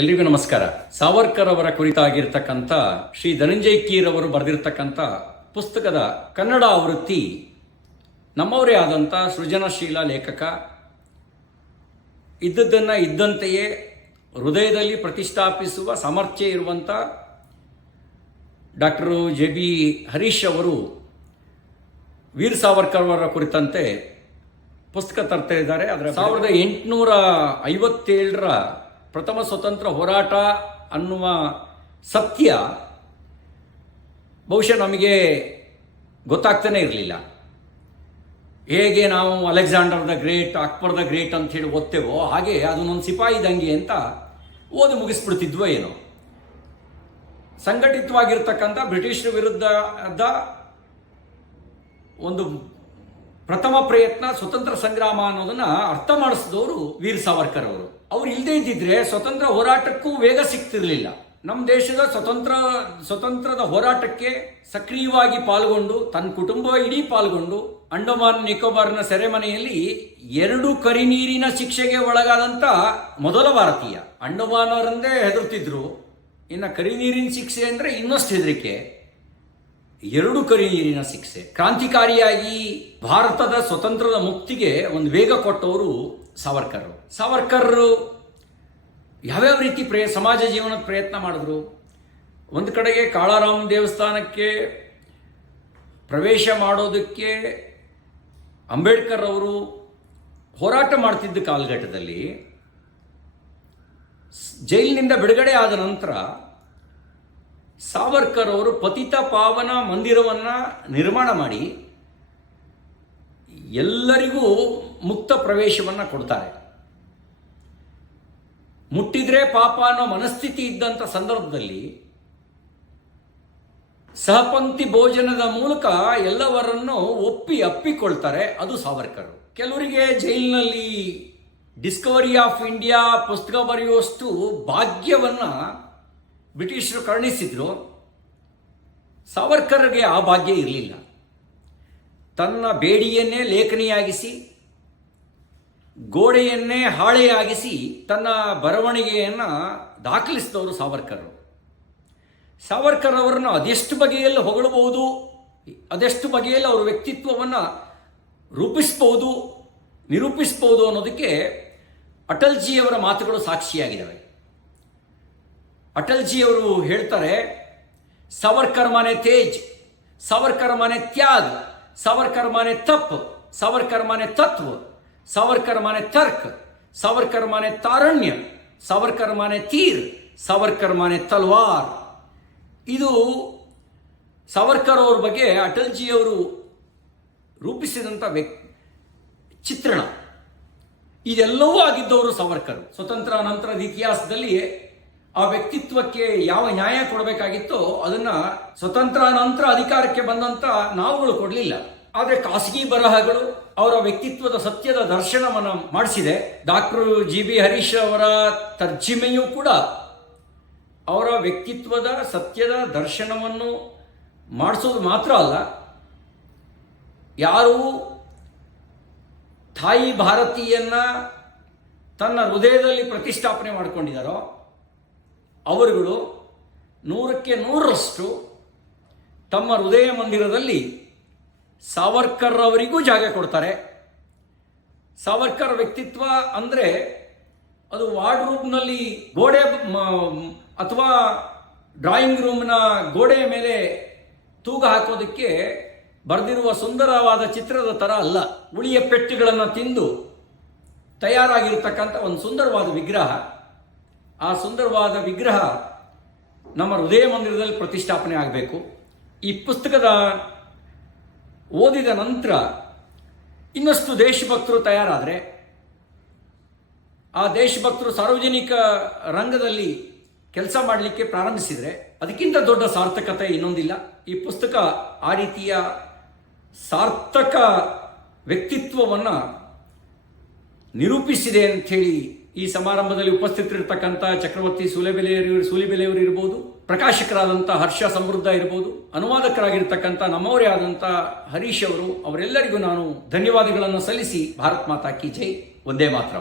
ಎಲ್ರಿಗೂ ನಮಸ್ಕಾರ. ಸಾವರ್ಕರ್ ಅವರ ಕುರಿತಾಗಿರ್ತಕ್ಕಂಥ ಶ್ರೀ ಧನಂಜಯ್ ಕೀರ್ ಅವರು ಬರೆದಿರ್ತಕ್ಕಂಥ ಪುಸ್ತಕದ ಕನ್ನಡ ಆವೃತ್ತಿ ನಮ್ಮವರೇ ಆದಂಥ ಸೃಜನಶೀಲ ಲೇಖಕ. ಇದ್ದದ್ದನ್ನು ಇದ್ದಂತೆಯೇ ಹೃದಯದಲ್ಲಿ ಪ್ರತಿಷ್ಠಾಪಿಸುವ ಸಾಮರ್ಥ್ಯ ಇರುವಂಥ ಡಾಕ್ಟರು ಜೆ ಬಿ ಹರೀಶ್ ಅವರು ವೀರ್ ಸಾವರ್ಕರ್ ಅವರ ಕುರಿತಂತೆ ಪುಸ್ತಕ ತರ್ತಾ ಇದ್ದಾರೆ. ಅದರ ಸಾವಿರದ ಎಂಟುನೂರ ಐವತ್ತೇಳರ ಪ್ರಥಮ ಸ್ವತಂತ್ರ ಹೋರಾಟ ಅನ್ನುವ ಸತ್ಯ ಬಹುಶಃ ನಮಗೆ ಗೊತ್ತಾಗ್ತಾನೆ ಇರಲಿಲ್ಲ. ಹೇಗೆ ನಾವು Alexander the great, Akbar the great ಅಂತ ಹೇಳಿ ಓದ್ತೇವೋ, ಹಾಗೆ ಅದನ್ನೊಂದು ಸಿಪಾಯಿ ದಂಗೆ ಅಂತ ಓದಿ ಮುಗಿಸ್ಬಿಡ್ತಿದ್ವೋ ಏನೋ. ಸಂಘಟಿತವಾಗಿರ್ತಕ್ಕಂಥ ಬ್ರಿಟಿಷರ ವಿರುದ್ಧದ ಒಂದು ಪ್ರಥಮ ಪ್ರಯತ್ನ ಸ್ವತಂತ್ರ ಸಂಗ್ರಾಮ ಅನ್ನೋದನ್ನ ಅರ್ಥ ಮಾಡಿಸಿದವರು ವೀರ್ ಸಾವರ್ಕರ್ ಅವರು. ಅವ್ರು ಇಲ್ಲದೇ ಇದ್ದಿದ್ರೆ ಸ್ವತಂತ್ರ ಹೋರಾಟಕ್ಕೂ ವೇಗ ಸಿಗ್ತಿರ್ಲಿಲ್ಲ. ನಮ್ಮ ದೇಶದ ಸ್ವತಂತ್ರ, ಸ್ವತಂತ್ರದ ಹೋರಾಟಕ್ಕೆ ಸಕ್ರಿಯವಾಗಿ ಪಾಲ್ಗೊಂಡು ತನ್ನ ಕುಟುಂಬ ಇಡೀ ಪಾಲ್ಗೊಂಡು, ಅಂಡಮಾನ್ ನಿಕೋಬಾರ್ನ ಸೆರೆಮನೆಯಲ್ಲಿ ಎರಡು ಕರಿನೀರಿನ ಶಿಕ್ಷೆಗೆ ಒಳಗಾದಂತ ಮೊದಲ ಭಾರತೀಯ. ಅಂಡಮಾನ್ ಅವರಂದೇ ಹೆದರ್ತಿದ್ರು. ಇನ್ನು ಕರಿನೀರಿನ ಶಿಕ್ಷೆ ಅಂದ್ರೆ ಇನ್ನಷ್ಟು ಹೆದರಿಕೆ. ಎರಡು ಕರಿ ನೀರಿನ ಶಿಕ್ಷೆ. ಕ್ರಾಂತಿಕಾರಿಯಾಗಿ ಭಾರತದ ಸ್ವತಂತ್ರದ ಮುಕ್ತಿಗೆ ಒಂದು ವೇಗ ಕೊಟ್ಟವರು ಸಾವರ್ಕರ್. ಸಾವರ್ಕರ್ ಯಾವ್ಯಾವ ರೀತಿ ಪ್ರಯ, ಸಮಾಜ ಜೀವನಕ್ಕೆ ಪ್ರಯತ್ನ ಮಾಡಿದ್ರು? ಒಂದು ಕಡೆಗೆ ಕಾಳಾರಾಮ್ ದೇವಸ್ಥಾನಕ್ಕೆ ಪ್ರವೇಶ ಮಾಡೋದಕ್ಕೆ ಅಂಬೇಡ್ಕರ್ ಅವರು ಹೋರಾಟ ಮಾಡ್ತಿದ್ದ ಕಾಲಘಟ್ಟದಲ್ಲಿ ಜೈಲಿನಿಂದ ಬಿಡುಗಡೆ ಆದ ನಂತರ ಸಾವರ್ಕರ್ ಅವರು ಪತಿತ ಪಾವನ ಮಂದಿರವನ್ನ ನಿರ್ಮಾಣ ಮಾಡಿ ಎಲ್ಲರಿಗೂ ಮುಕ್ತ ಪ್ರವೇಶವನ್ನು ಕೊಡ್ತಾರೆ. ಮುಟ್ಟಿದ್ರೆ ಪಾಪ ಅನ್ನೋ ಮನಸ್ಥಿತಿ ಇದ್ದಂಥ ಸಂದರ್ಭದಲ್ಲಿ ಸಹಪಂಕ್ತಿ ಭೋಜನದ ಮೂಲಕ ಎಲ್ಲವರನ್ನು ಒಪ್ಪಿ ಅಪ್ಪಿಕೊಳ್ತಾರೆ ಅದು ಸಾವರ್ಕರ್. ಕೆಲವರಿಗೆ ಜೈಲಿನಲ್ಲಿ ಡಿಸ್ಕವರಿ ಆಫ್ ಇಂಡಿಯಾ, ಪುಸ್ತಕ ಬರೆಯುವಷ್ಟು ಭಾಗ್ಯವನ್ನ ಬ್ರಿಟಿಷರು ಕರುಣಿಸಿದ್ರು, ಸಾವರ್ಕರ್ಗೆ ಆ ಭಾಗ್ಯ ಇರಲಿಲ್ಲ. ತನ್ನ ಬೇಡಿಯನ್ನೇ ಲೇಖನಿಯಾಗಿಸಿ, ಗೋಡೆಯನ್ನೇ ಹಾಳೆಯಾಗಿಸಿ ತನ್ನ ಬರವಣಿಗೆಯನ್ನು ದಾಖಲಿಸಿದವರು ಸಾವರ್ಕರ್ ಸಾವರ್ಕರ್ ಅವರನ್ನು ಅದೆಷ್ಟು ಬಗೆಯಲ್ಲಿ ಹೊಗಳಬಹುದು, ಅದೆಷ್ಟು ಬಗೆಯಲ್ಲಿ ಅವರ ವ್ಯಕ್ತಿತ್ವವನ್ನು ರೂಪಿಸ್ಬೋದು ನಿರೂಪಿಸ್ಬೋದು ಅನ್ನೋದಕ್ಕೆ ಅಟಲ್ಜಿಯವರ ಮಾತುಗಳು ಸಾಕ್ಷಿಯಾಗಿದ್ದಾವೆ. ಅಟಲ್ಜಿಯವರು ಹೇಳ್ತಾರೆ ಸವರ್ಕರ್ ಮನೆ ತೇಜ್ ಸವರ್ಕರ್ ಮನೆ ತ್ಯಾಗ್ ಸವರ್ಕರ್ ಮನೆ ತಪ್ ಸವರ್ಕರ್ ಮನೆ ತತ್ವ ಸವರ್ಕರ್ ಮನೆ ತರ್ಕ್ ಸವರ್ಕರ್ ಮನೆ ತಾರಣ್ಯ ಸವರ್ಕರ್ ಮನೆ ತೀರ್ ಸವರ್ಕರ್ ಮನೆ ತಲ್ವಾರ್. ಇದು ಸವರ್ಕರ್ ಅವ್ರ ಬಗ್ಗೆ ಅಟಲ್ಜಿಯವರು ರೂಪಿಸಿದಂಥ ವ್ಯಕ್ತಿ, ಚಿತ್ರಣ. ಇದೆಲ್ಲವೂ ಆಗಿದ್ದವರು ಸವರ್ಕರ್. ಸ್ವತಂತ್ರ ನಂತರದ ಇತಿಹಾಸದಲ್ಲಿ ಆ ವ್ಯಕ್ತಿತ್ವಕ್ಕೆ ಯಾವ ನ್ಯಾಯ ಕೊಡಬೇಕಾಗಿತ್ತೋ ಅದನ್ನ ಸ್ವತಂತ್ರ ನಂತರ ಅಧಿಕಾರಕ್ಕೆ ಬಂದಂತ ನಾವುಗಳು ಕೊಡಲಿಲ್ಲ. ಆದರೆ ಖಾಸಗಿ ಬರಹಗಳು ಅವರ ವ್ಯಕ್ತಿತ್ವದ ಸತ್ಯದ ದರ್ಶನವನ್ನ ಮಾಡಿಸಿದೆ. ಡಾಕ್ಟರ್ ಜಿ ಬಿ ಹರೀಶ್ ಅವರ ತರ್ಜಿಮೆಯೂ ಕೂಡ ಅವರ ವ್ಯಕ್ತಿತ್ವದ ಸತ್ಯದ ದರ್ಶನವನ್ನು ಮಾಡಿಸೋದು ಮಾತ್ರ ಅಲ್ಲ, ಯಾರು ತಾಯಿ ಭಾರತೀಯನ್ನ ತನ್ನ ಹೃದಯದಲ್ಲಿ ಪ್ರತಿಷ್ಠಾಪನೆ ಮಾಡಿಕೊಂಡಿದ್ದಾರೋ ಅವರುಗಳು ನೂರಕ್ಕೆ ನೂರರಷ್ಟು ತಮ್ಮ ಹೃದಯ ಮಂದಿರದಲ್ಲಿ ಸಾವರ್ಕರ್ ಅವರಿಗೂ ಜಾಗ ಕೊಡ್ತಾರೆ. ಸಾವರ್ಕರ್ ವ್ಯಕ್ತಿತ್ವ ಅಂದರೆ ಅದು ವಾರ್ಡ್ರೂಮ್ನಲ್ಲಿ ಗೋಡೆ ಮ- ಅಥವಾ ಡ್ರಾಯಿಂಗ್ ರೂಮ್ನ ಗೋಡೆಯ ಮೇಲೆ ತೂಗ ಹಾಕೋದಕ್ಕೆ ಬರೆದಿರುವ ಸುಂದರವಾದ ಚಿತ್ರದ ಥರ ಅಲ್ಲ. ಉಳಿಯ ಪೆಟ್ಟುಗಳನ್ನು ತಿಂದು ತಯಾರಾಗಿರ್ತಕ್ಕಂಥ ಒಂದು ಸುಂದರವಾದ ವಿಗ್ರಹ. ಆ ಸುಂದರವಾದ ವಿಗ್ರಹ ನಮ್ಮ ಹೃದಯ ಮಂದಿರದಲ್ಲಿ ಪ್ರತಿಷ್ಠಾಪನೆ ಆಗಬೇಕು. ಈ ಪುಸ್ತಕದ ಓದಿದ ನಂತರ ಇನ್ನಷ್ಟು ದೇಶಭಕ್ತರು ತಯಾರಾದರೆ, ಆ ದೇಶಭಕ್ತರು ಸಾರ್ವಜನಿಕ ರಂಗದಲ್ಲಿ ಕೆಲಸ ಮಾಡಲಿಕ್ಕೆ ಪ್ರಾರಂಭಿಸಿದರೆ ಅದಕ್ಕಿಂತ ದೊಡ್ಡ ಸಾರ್ಥಕತೆ ಇನ್ನೊಂದಿಲ್ಲ. ಈ ಪುಸ್ತಕ ಆ ರೀತಿಯ ಸಾರ್ಥಕ ವ್ಯಕ್ತಿತ್ವವನ್ನು ನಿರೂಪಿಸಿದೆ ಅಂಥೇಳಿ ಈ ಸಮಾರಂಭದಲ್ಲಿ ಉಪಸ್ಥಿತರಿರ್ತಕ್ಕಂಥ ಚಕ್ರವರ್ತಿ ಸೂಲೆಬೆಲೆಯವರು ಸೂಲಿಬೆಲೆಯವರು ಇರ್ಬೋದು, ಪ್ರಕಾಶಕರಾದಂಥ ಹರ್ಷ ಸಮೃದ್ಧ ಇರ್ಬೋದು, ಅನುವಾದಕರಾಗಿರ್ತಕ್ಕಂಥ ನಮ್ಮವರೇ ಆದಂಥ ಹರೀಶ್ ಅವರು, ಅವರೆಲ್ಲರಿಗೂ ನಾನು ಧನ್ಯವಾದಗಳನ್ನು ಸಲ್ಲಿಸಿ, ಭಾರತ್ ಮಾತಾ ಕಿ ಜೈ ಒಂದೇ ಮಾತ್ರ.